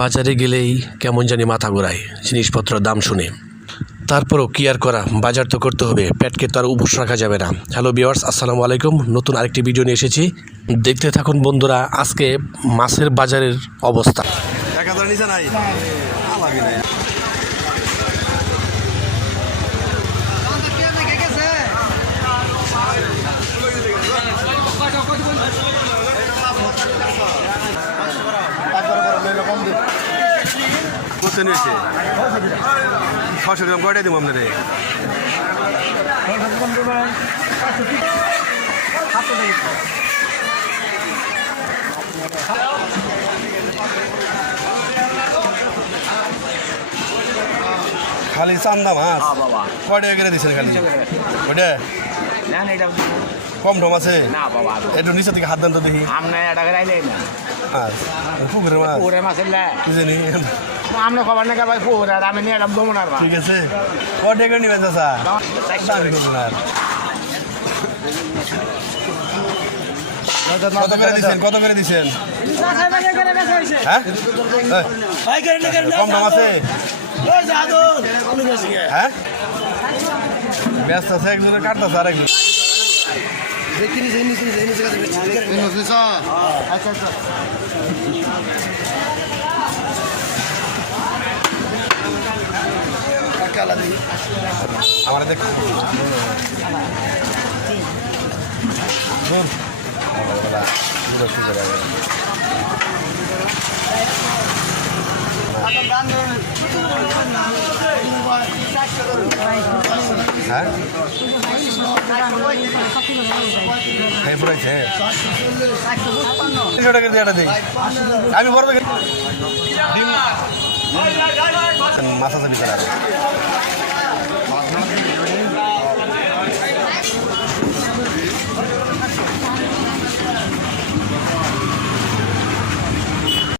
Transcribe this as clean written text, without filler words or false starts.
বাজারে গেলেই কেমন জানি মাথা ঘোরায় জিনিসপত্রের দাম শুনে। তারপরও কি আর করা, বাজার তো করতে হবে, পেটকে তো আর উপোস রাখা যাবে না। হ্যালো ভিউয়ার্স, আসসালামু আলাইকুম। নতুন আরেকটি ভিডিও নিয়ে এসেছি, দেখতে থাকুন বন্ধুরা। আজকে মাছের বাজারের অবস্থা। নিয়েছে 600 গ্রাম কয়টাই দেবো আপনার খালি চান্দা মাছ কয়টা করে দিচ্ছেন খালি ওইটা কম টম আছে একটু নিচে থেকে হাত দেন তো দেখি পুকুরের মাছ বুঝেনি আমরা খবর না ভাই পুকুর আর আমি নিয়ে এলাম দমনার ঠিক আছে কয়টা করে নেবেন চাচা দামি করবেন আর কত করে দিচ্ছেন হ্যাঁ কম দাম আছে হ্যাঁ ব্যস্ত আছে একজনের কাটতেছে আর একজন আমার দেখ হ্যাঁ আমি বড় মাছ আছে বিচার